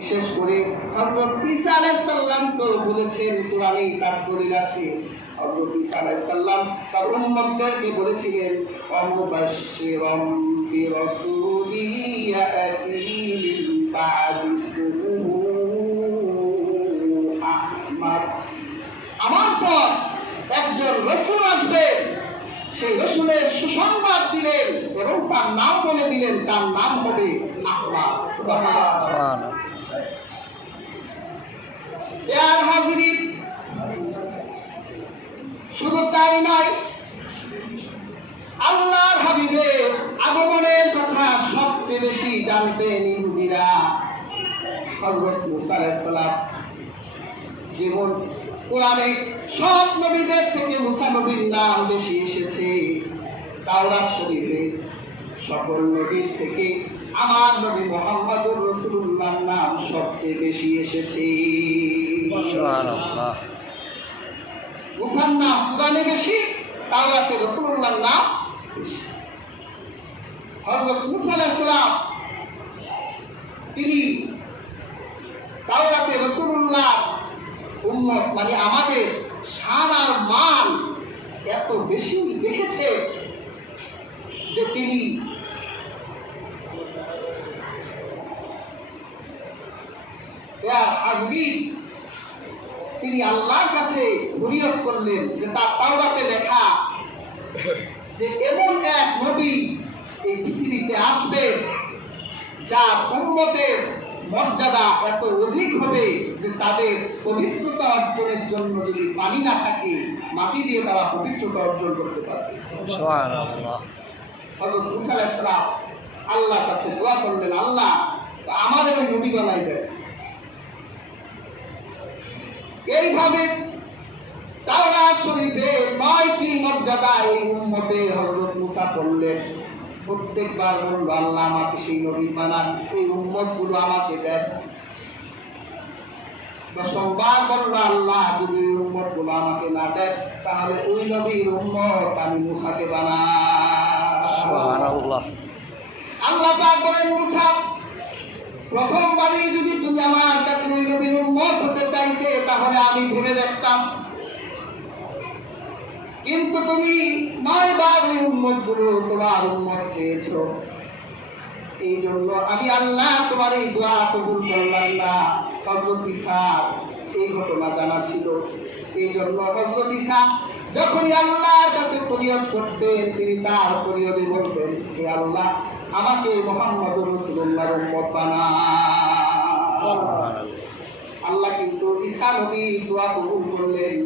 বিশেষ করে হযরত ঈসা আলাইহিস সালাম তো বলেছেন, কোরআনে তাৎপর্য আছে, হযরত ঈসা আলাইহিস সালাম তার উম্মতদেরকে বলেছিলেন অমুবাশশিরাম বিরাসূলিন ইয়াতি মিন বা'দি ইসমিহি আহমদ। আমার পর একজন রাসূল আসবে, সেই রাসূলের সুসংবাদ দিলেন এবং তার নাম বলে দিলেন, তার নাম হবে আহমদ। সুবহানাল্লাহ। হাজিরিন, শুধু তাই নয়, আল্লাহর হাবিবের আগমনের কথা সবচেয়ে বেশি জানতেন ইহুদিরা। হযরত মুসা আলাইহিস সালাম যেমন কোরআনে সব নবীদের থেকে মুসা নবীর নাম বেশি এসেছে, তাওরাত শরীফে সকল নবীর থেকে আমার নবী মুহাম্মদুর রাসূলুল্লাহর নাম সবচেয়ে বেশি এসেছে। সুবহানাল্লাহ। মুসার নাম কোরআনে বেশি, তাওরাতে রাসূলুল্লাহর নাম বেশি। হযরত মুসা আলাইহিস সালাম তিনি তাওরাতে রাসূলুল্লাহ উম্মত মানে আমাদের শান আর মান এত বেশি দেখেছে যে তিনি তিনি আল্লাহর কাছে ফরিয়াদ করলেন যে তার তাওরাতে লেখা যে এমন এক নবী এই পৃথিবীতে আসবে যার উম্মতের মর্যাদা এত অধিক হবে যে তাদের পবিত্রতা অর্জনের জন্য যদি পানি না থাকে, মাটি দিয়ে তারা পবিত্রতা অর্জন করতে পারবে। সুবহানাল্লাহ। হযরত মুসা আলাইহিস সালাম আল্লাহর কাছে দোয়া করলেন, আল্লাহ আমাদের নবী বানাই দেন। এইভাবে তাওরাত শরীফে 9টি মর্যাদা এই উম্মতে হযরত মুসা করলেন। প্রত্যেকবার বলল, আল্লাহ আমাকে সেই নবী বানান, এই উম্মতগুলো আমাকে দেন। 10বার বলল, আল্লাহ যদি এই উম্মতগুলো আমাকে না দেন তাহলে ওই নবীর উম্মত আমি মুসাকে বানাই। সুবহানাল্লাহ। আল্লাহ পাক বলেন, মুসা প্রথমবারই যদি তুমি আমার কাছে ওই নবীর উম্মত হতে চাইতে তাহলে আমি ভেবে দেখতাম, কিন্তু তুমি 9 বার ওই উম্মতগুলো তোমার উম্মত চেয়েছো, এই জন্য আমি আল্লাহ তোমার এই দোয়া কবুল করলাম না। হযরত ঈসা এই ঘটনা জানা ছিল, এই জন্য হযরত ঈসা যখনই আল্লাহর কাছে ফরিয়াদ করতেন তিনি তার ফরিয়াদে বলতেন, হে আল্লাহ আমাকে মুহাম্মদুর রাসূলুল্লাহর উম্মত বানাও। আল্লাহ কিন্তু ঈসা নবীর দোয়া কবুল করলেন।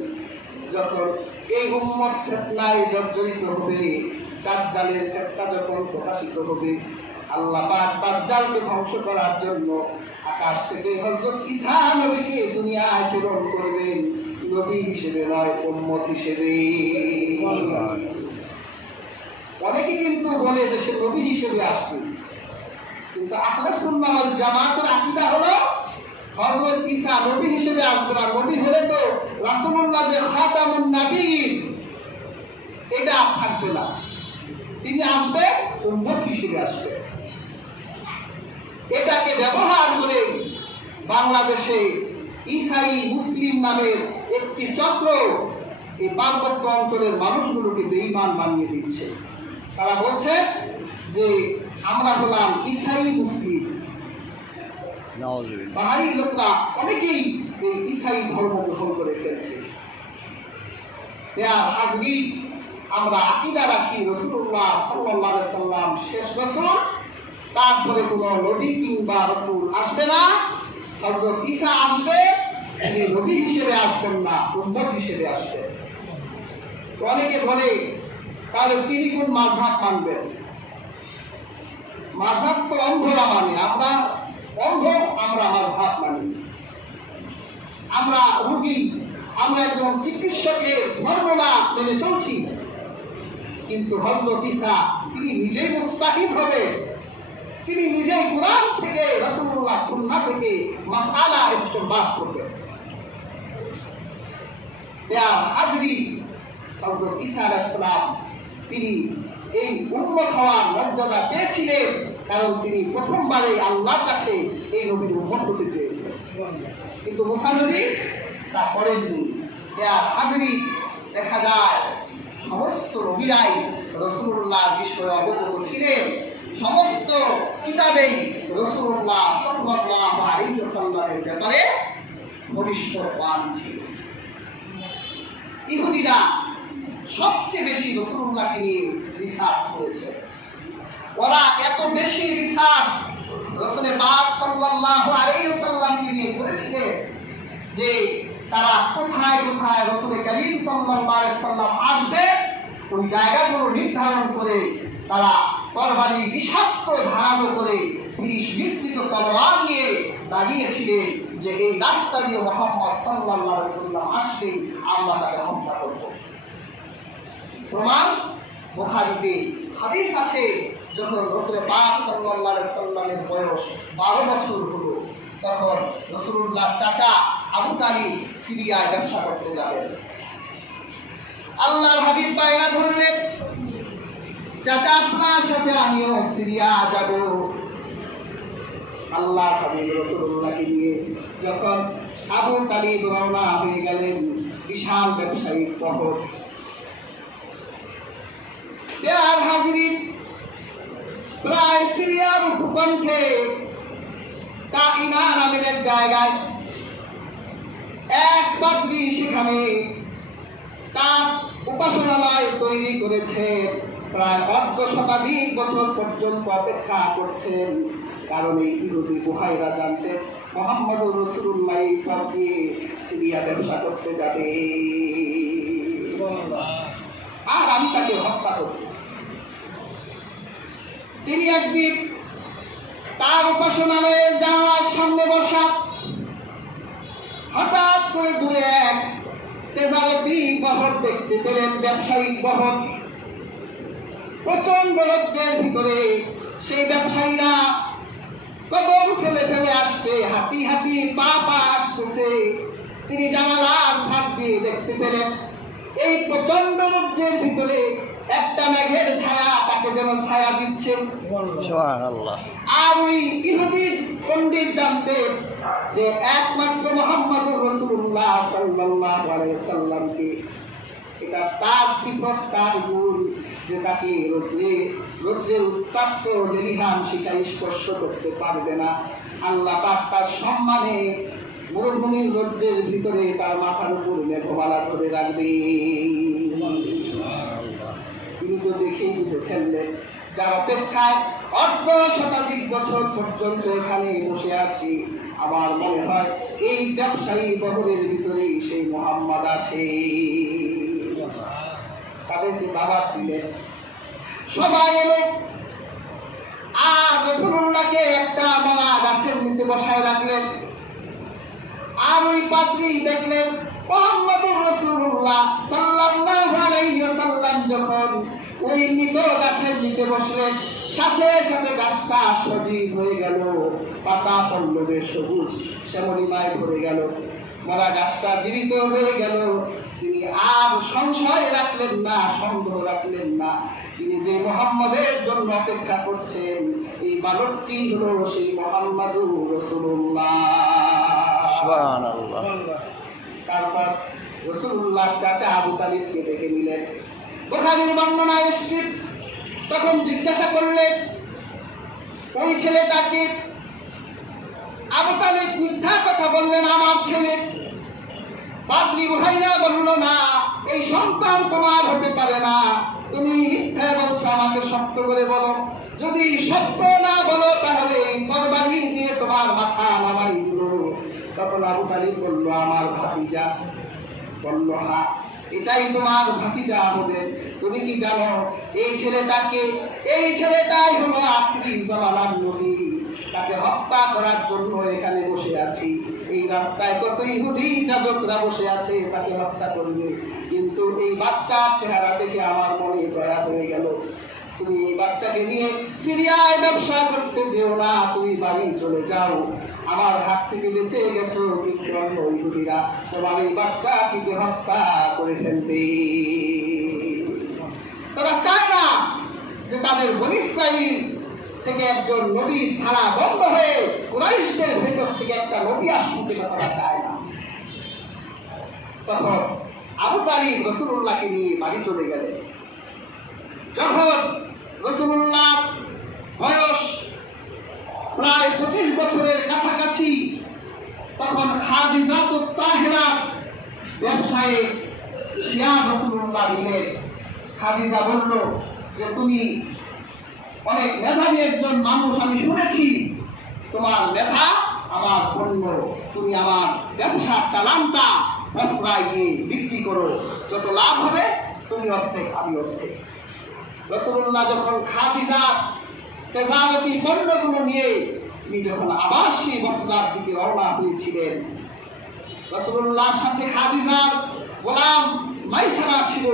যখন এই উম্মত ফিতনায় জর্জরিত হবে, দাজ্জালের ফিতনা যখন প্রকাশিত হবে, আল্লাহ পাক দাজ্জালকে ধ্বংস করার জন্য আকাশ থেকে হযরত ঈসা নবীকে দুনিয়ায় প্রেরণ করবেন, নবী হিসেবে নয়, উম্মত হিসেবে। অনেকে কিন্তু বলে যে সে নবী হিসেবে আসবে, কিন্তু আহলে সুন্নাহ ওয়াল জামাতের আকীদা হলো হযরত ঈসা নবী হিসেবে আসবে না। নবী হলে তো রাসূলুল্লাহ যে খাতামুন নবীয়্যিন এটা থাকবে না, তিনি আসবে উম্মত হিসেবে আসবে। এটাকে ব্যবহার করে বাংলাদেশে ঈসাই মুসলিম নামের একটি চক্র এই পার্বত্য অঞ্চলের মানুষগুলোকে বেঈমান বানিয়ে দিচ্ছে। তারা বলছে যে আমরা হলাম ঈসাই মুসলিম। পাহাড়ি লোকরা অনেকেই এই ঈসাই ধর্ম গ্রহণ করে ফেলছে। হাজরিন, আমরা আকীদা রাখি রাসূলুল্লাহ সাল্লাল্লাহু আলাইহি সাল্লাম শেষ রাসূল, তারপরে কোনো নবী কিংবা রাসূল আসবে না। হযরত ঈসা আসবে, তিনি নবী হিসেবে আসবেন না, উম্মত হিসেবে আসবেন। অনেকে বলে তাহলে তিনি কোন মাযহাব মানবেন? মাযহাব তো অন্ধরা মানে, আমরা অন্ধ, আমরা মাযহাব মানি। আমরা রোগী, আমরা একজন চিকিৎসকের ফর্মুলা মেনে চলছি, কিন্তু হযরত ঈসা তিনি নিজেই মুস্তাহিদ হবে, তিনি নিজেই কোরআন থেকে রাসূলুল্লাহ সুন্নাহ থেকে মাসআলা ইস্তেমবাদ করবেন। হাজরিন, হযরত ঈসা আলাইহিস সালাম তিনি এই উম্মত হওয়ার মর্যাদা পেয়েছিলেন, কারণ তিনি প্রথমবারে আল্লাহর কাছে এই নবীর উম্মত হতে চেয়েছিলেন। কিন্তু মুসা নবী তা করেননি। হাজিরি দেখা যায় সমস্ত নবীরাই রাসূলুল্লাহর বিষয়ে অবগত ছিলেন। সমস্ত কিতাবেই রাসূলুল্লাহ সাল্লাল্লাহু আলাইহি ওয়াসাল্লামের ব্যাপারে ভবিষ্যদ্বাণী ছিল। ইহুদিরা সবচেয়ে বেশি রাসূলুল্লাহকে নিয়ে রিসার্চ করেছে। ওরা এত বেশি রিসার্চ রাসূল পাক সাল্লাল্লাহু আলাইহি ওয়াসাল্লামকে নিয়ে করেছিলেন যে তারা কোথায় কোথায় রাসূল কারীম সাল্লাল্লাহু আলাইহি ওয়াসাল্লাম আসবে ওই জায়গাগুলো নির্ধারণ করে তারা তরবারি বিষাক্ত ধারালো করে বিষ মিশ্রিত তলোয়ার নিয়ে দাঁড়িয়েছিলেন যে এই রাস্তা দিয়ে মুহাম্মদ সাল্লাল্লাহু আলাইহি ওয়াসাল্লাম আসলে আমরা তাকে হত্যা করব। প্রমাণ বুখারীতে হাদিস আছে, যখন রাসূল পাক সাল্লাল্লাহু আলাইহি ওয়াসাল্লামের বয়স 12 বছর হলো, তখন রাসূলুল্লাহ চাচা আবু তালিব সিরিয়ায় ব্যবসা করতে যাবেন। আল্লাহর হাবিব পায়রা ধরলেন, চাচা আপনার সাথে আমিও সিরিয়া যাব। আল্লাহর হাবিব রাসূলুল্লাহকে নিয়ে যখন আবু তালিব রওনা হয়ে গেলেন, বিশাল ব্যবসায়িক বহর। প্রিয় হাজিরিন, প্রায় সিরিয়ার উপকণ্ঠে তাইনা নামের এক জায়গায় এক পাদ্রী সেখানে তার উপাসনালয় তৈরি করেছে। প্রায় ১০ শতাধিক বছর পর্যন্ত অপেক্ষা করছেন, কারণ এই ইহুদি বুহাইরা জানতেন মুহাম্মদুর রাসূলুল্লাহ দিয়ে সিরিয়া ব্যবসা করতে যাবে আর আমি তাকে হত্যা করব। তিনি একদিন তার উপাসনালয়ে যাওয়ার সামনে বসা, হঠাৎ করে দূরে এক তেজারতি বহর দেখতে পেলেন, ব্যবসায়িক বহর। প্রচন্ড রৌদ্রের ভিতরে সেই ব্যবসায়ীরা কদম ফেলে ফেলে আসছে, হাঁটি হাঁটি পা পা আসতেছে। তিনি জানালার ফাঁক দিয়ে দেখতে পেলেন এই প্রচন্ড রৌদ্রের ভিতরে একটা মেঘের ছায়া তাকে যেন ছায়া দিচ্ছে। সুবহানাল্লাহ। আর ওই ইহুদি পণ্ডিত জানতেন যে একমাত্র মুহাম্মদুর রাসূলুল্লাহ সাল্লাল্লাহু আলাইহি ওয়াসাল্লামকে, এটা তার সিফত, তার গুণ যে তাকে রৌদ্রের উত্তপ্ত লেলিহান শিখা স্পর্শ করতে পারবে না। আল্লাহ পাক তার সম্মানে মরুভূমির রৌদ্রের ভিতরে তার মাথার উপর মেঘমালা ধরে রাখবে। তিনি তো দেখেই বুঝে ফেললেন, যার অপেক্ষায় ১০ শতাধিক বছর পর্যন্ত এখানে বসে আছি, আমার মনে হয় এই ব্যবসায়ী বহরের ভিতরেই সেই মুহাম্মদ আছে। তাদেরকে দাওয়াত দিলেন, সবাই এলো। আর রাসূলুল্লাহকে একটা মরা গাছের নিচে বসায় রাখলেন। আর ওই পাদ্রী দেখলেন মুহাম্মদুর রাসূলুল্লাহ সাল্লাল্লাহু আলাইহি ওয়াসাল্লাম যখন ওই মৃত গাছের নিচে বসলেন, সাথে সাথে গাছটা সজীব হয়ে গেল, পাতা পল্লবে সবুজ শ্যামলিমায় ভরে গেল, মরা গাছটা জীবিত হয়ে গেল। তিনি আর সংশয় রাখলেন না, সন্দেহ রাখলেন না। তিনি যে মুহাম্মদের জন্য অপেক্ষা করছেন, এই বালকটি হলো সেই মুহাম্মদুর রাসূলুল্লাহ। সুবহানাল্লাহ। তারপর রাসূলুল্লাহ চাচা আবু তালিবকে ডেকে নিলেন। বুখারীর বর্ণনায় এসেছে, তখন জিজ্ঞাসা করলেন ওই ছেলেটাকে। আবু তালিব মিথ্যা কথা বললেন, আমার ছেলে। পাদ্রী বুহাইরা বলল, না, এই সন্তান তোমার হতে পারে না, তুমি মিথ্যা বলছো, আমাকে সত্য করে বলো। যদি সত্য না বলো তাহলে তরবারি দিয়ে তোমার মাথা নামাই দিল। তখন আবু তালিব বলল, আমার ভাতিজা। বলল, হ্যাঁ, এটাই তোমার ভাতিজা হবে। তুমি কি জানো এই ছেলেটাই হলো আখিরি জামানার নবী। তাকে হত্যা করার জন্য এখানে বসে আছি। এই রাস্তায় কত ইহুদি যাজকরা বসে আছে, তাকে হত্যা করবে। কিন্তু এই বাচ্চার চেহারা দেখে আমার মনে দয়া হয়ে গেল। তুমি এই বাচ্চাকে নিয়ে সিরিয়ায় ব্যবসা করতে যেও না, তুমি বাড়ি চলে যাও। আমার হাত থেকে বেঁচে গেছো, কিন্তু অন্য ইহুদিরা তোমার এই বাচ্চাটিকে হত্যা করে ফেলবে। তারা চায় না যে তাদের বনী ইসরাঈল থেকে একজন নবীর ধারা বন্ধ হয়ে কুরাইশদের ভেতর থেকে একটা নবী আসতে কথা চায় না। তখন আবু তালিব রাসূলুল্লাহকে নিয়ে বাড়ি চলে গেলেন। যখন রাসূলুল্লাহ বয়স প্রায় 25 বছরের কাছাকাছি, তখন খাদিজাতুত তাহিরা ব্যবসায়ে শিয়া রাসূলুল্লাহ দিলেন। খাদিজা বলল যে তুমি অনেক মেধাবী একজন মানুষ, আমি শুনেছি তোমার মেধা আমার পণ্য, তুমি আমার ব্যবসার চালানটা বসরায় গিয়ে বিক্রি করো, যত লাভ হবে তুমি অর্ধেক আমি অর্ধেক। রাসূলুল্লাহ যখন খাদিজার তেজারতি পণ্যগুলো নিয়ে তিনি যখন আবার সেই বসরার দিকে রওনা হয়েছিলেন, রাসূলুল্লাহর সাথে খাদিজার গোলাম মাইসারা ছিল।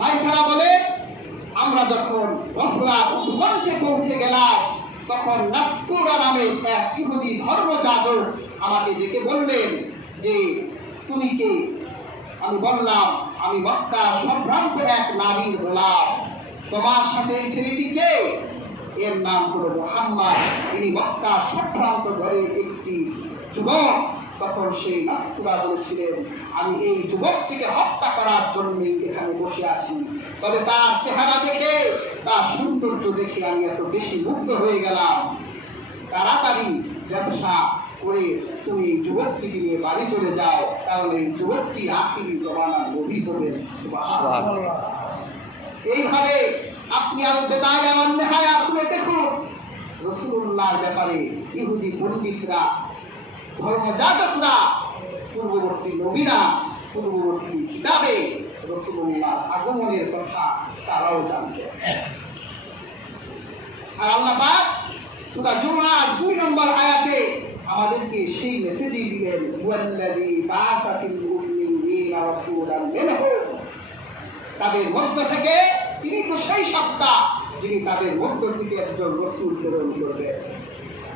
মাইসারা বলে আমরা যখন বসরার উপকণ্ঠে পৌঁছে গেলাম, তখন নাস্তুরা নামে এক ইহুদি ধর্মযাজক আমাকে ডেকে বললেন যে তুমি কে? আমি বললাম আমি মক্কার সম্ভ্রান্ত এক নারীর গোলাম। তোমার সাথে এই ছেলেটি কে? এর নাম হলো মুহাম্মদ, ইনি মক্কার সম্ভ্রান্ত ঘরের একটি যুবক। তখন সেই নাস্তুরা বলেছিলেন আমি এই যুবকটিকে হত্যা করার জন্যই এখানে বসে আছি, তবে তার চেহারা দেখে, তার সৌন্দর্য দেখে আমি এত বেশি মুগ্ধ হয়ে গেলাম। তাড়াতাড়ি ব্যবসা করে তুমি যুবকটিকে নিয়ে বাড়ি চলে যাও, তাহলে এই যুবকটি আখিরি জমানার নবী হবেন। সুবহানাল্লাহ। এইভাবে আপনি আল বিদায়া ওয়ান নিহায়া খুলে দেখুন, রাসূলুল্লাহর ব্যাপারে ইহুদি পণ্ডিতরা, ধর্মযাজকরা, পূর্ববর্তী নবীরা পূর্ববর্তী কিতাবে রাসূলুল্লাহর আগমনের কথা তারাও জানতেন। আর আল্লাহ পাক সূরা জুমআর 2 নম্বর আয়াতে আমাদেরকে সেই মেসেজই দিলেন, ওয়াল্লাযী বা'আসা ফিল উম্মিয়িনা রাসূলান মিনহুম, তাদের মধ্য থেকে তিনি তো সেই সত্তা যিনি তাদের মধ্য থেকে একজন রাসূল প্রেরণ করবেন।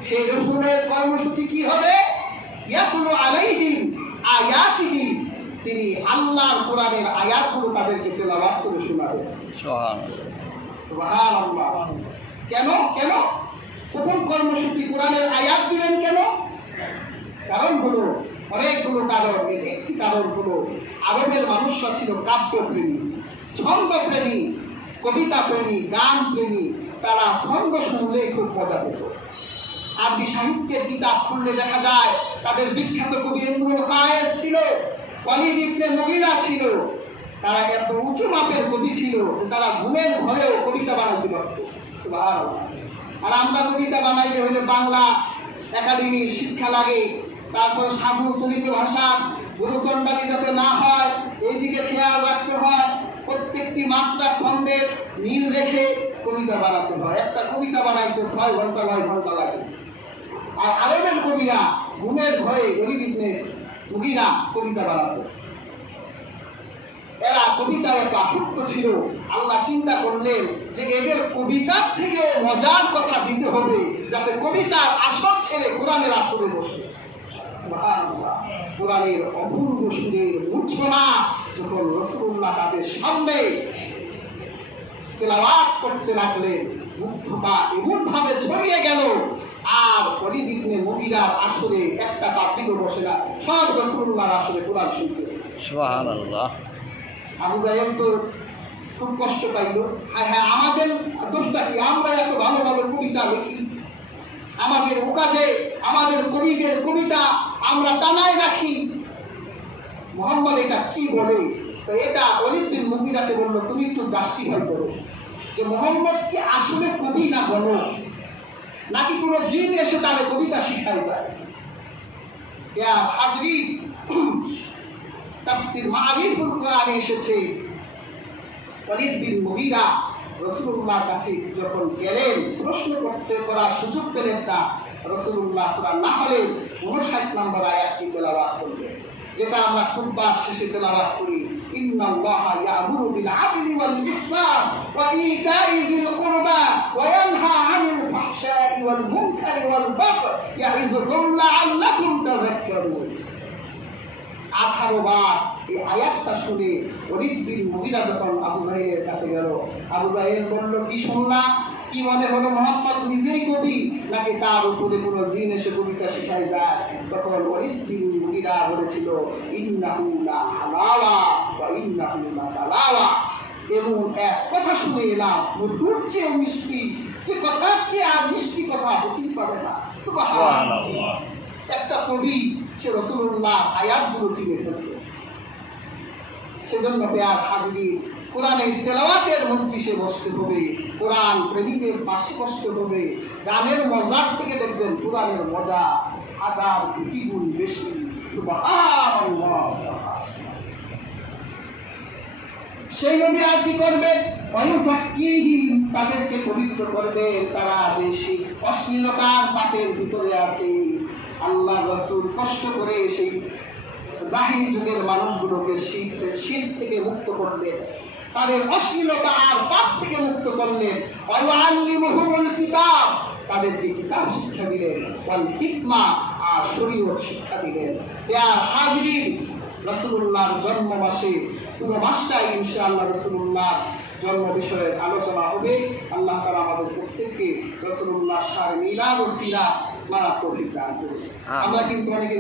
সেই রাসূলের কর্মসূচি কি হবে? ইয়াতুলু আলাইহিম আয়াতিহি, তিনি আল্লাহর কোরআনের আয়াতগুলো তাদেরকে তেলাওয়াত করে শোনাবেন। সুবহানাল্লাহ, সুবহানাল্লাহ। কেন কেন প্রথম কর্মসূচি কোরআনের আয়াত দিলেন কেন? কারণ হলো অনেকগুলো কারণ। এর একটি কারণ হলো আরবের মানুষরা ছিল কাব্যপ্রেমী, ছন্দপ্রেমী, কবিতা প্রেমী, গান প্রেমী। তারা ছন্দ শুনলে খুব মজা পেত। আরবি সাহিত্যের কিতাব খুললে দেখা যায় তাদের বিখ্যাত কবি ইমরুল কায়েস ছিল, ওয়ালিদ ইবনে মুগীরা ছিল। তারা এত উঁচু মাপের কবি ছিল যে তারা ঘুমের ঘরেও কবিতা বানাইতে পারত। সুবহানাল্লাহ। আর আমরা কবিতা বানাইতে হলে বাংলা একাডেমির শিক্ষা লাগে, তারপর সাধু চলিত ভাষা গুরুচণ্ডালি যাতে না হয় এইদিকে খেয়াল রাখতে হয়। প্রত্যেকটি মাত্রা ছন্দের মিল রেখে কবিতা বানাতে হয়। একটা কবিতা বানাইতে 6 ঘন্টা 9 ঘন্টা লাগে। আর আরবের কবিরা ঘুমের ঘরে ওয়ালিদ ইবনে মুগীরা কবিতা বানাতো। এরা কবিতায় এত আসক্ত ছিল, আল্লাহ চিন্তা করলেন যে এদের কবিতার থেকেও মজার কথা দিতে হবে, যাতে কবিতার আসর ছেড়ে কোরআনের আসরে বসে। সুবহানাল্লাহ। কোরআনের অপূর্ব সুরের মূর্ছনা যখন রাসূলুল্লাহ তাদের সামনে তেলাওয়াত করতে লাগলেন, মুগ্ধতা এমনভাবে ছড়িয়ে গেল, আর ওয়ালিদ ইবনে মুগীরার আসরে একটা পাবলিকও বসে না, সব রাসূলুল্লাহর আসরে কোরআন শুনতেছে। সুবহানাল্লাহ। আবু জাহেল তো খুব কষ্ট পাইল। হ্যাঁ, আমাদের দোষটা কি? আমরা এত ভালো ভালো কবিতা লিখি, আমাদের ওকাজে আমাদের কবিদের কবিতা আমরা টানায় রাখি, মুহাম্মদ এটা কি বলে? তো এটা ওয়ালিদ বিন মুগীরাকে বলল তুমি একটু জাস্টিফাই করো যে মুহাম্মদ কি আসলে কবি না বলো, নাকি কোনো জিন এসে তার কবিতা শিখায় যায়? ইয়া হাজরিন, তাফসীর মাআরিফুল কোরআনে এসেছে ওয়ালিদ বিন মুগীরা রাসূলুল্লাহর কাছে যখন গেলেন, প্রশ্ন করতে করার সুযোগ পেলেন না। রাসূলুল্লাহ সূরা নাহলের 59 নম্বর আয়াতটি তেলাওয়াত করলেন, যেটা আমরা খুতবার শেষে তেলাওয়াত করি, ইন্নাল্লাহা ইয়া'মুরু বিল আদলি ওয়াল ইহসান ওয়া ইতাই যিল কুরবা ওয়া ইয়ানহা আনিল ফাহশাই ওয়াল মুনকারি ওয়াল বাগই ইয়া'iযুকুম লা'আল্লাকুম তাযাক্কারুন। 18 বার এই আয়াতটা শুনে ওলীদ বিন মুগীরা যখন আবু জাহেলের কাছে গেল, আবু জাহেল বলল, কি শুনলা? কি মনে হলো মোহাম্মদ নিজেই কবি নাকি তার উপরে কোনো জিন এসে কবিতা শেখায় যায়? তখন ওলীদ বিন মুগীরা বলেছিল, ইন্নাহু লা হালাওয়া ওয়া ইন্নাহু লা তালাওয়া। এবং এক কথা শুনে এলাম, মধুর চেয়ে মিষ্টি, যে কথার চেয়ে আর মিষ্টি কথা হতেই পারে না। সুবহানাল্লাহ। একটা কবি সে রাসূলুল্লাহ আয়াতগুলো চিনে ফেলতো। সেজন্য পেয়ার হাজিরিন, কোরআনের তেলাওয়াতের মজলিসে বসতে হবে, কোরআন প্রেমীদের পাশে বসতে হবে। গানের মজার থেকে দেখবেন কোরআনের মজা হাজার কোটি গুণ বেশি। সুবহানাল্লাহ। সেই নবী আর কি করবে? ওয়ায়ুযাক্কিহিম, তাদেরকে পবিত্র করবে। তারা যে সেই অশ্লীলতার পাপের ভিতরে আছে, আল্লাহ রাসূল কষ্ট করে সেই জাহিরি যুগের মানুষগুলোকে শিরক থেকে মুক্ত করলেন, তাদের অশ্লীলতা আর পাপ থেকে মুক্ত করলেন। ওয়ায়ুআল্লিমুহুমুল কিতাব, তাদেরকে কিতাব শিক্ষা দিলেন। ওয়াল হিকমা, আর শরীয়ত শিক্ষা দিলেন। ইয়া হাজিরিন, রাসূলুল্লাহর জন্ম মাসে পুরো মাসটাই ইনশাআল্লাহ রাসূলুল্লাহ জন্ম বিষয়ে আলোচনা হবে। আল্লাহ তাআলা আমাদের প্রত্যেককে রাসূলুল্লাহ শাহ মিলাদ ও সিরাত মানা তৌফিক দান করুন। আমরা কিন্তু অনেকে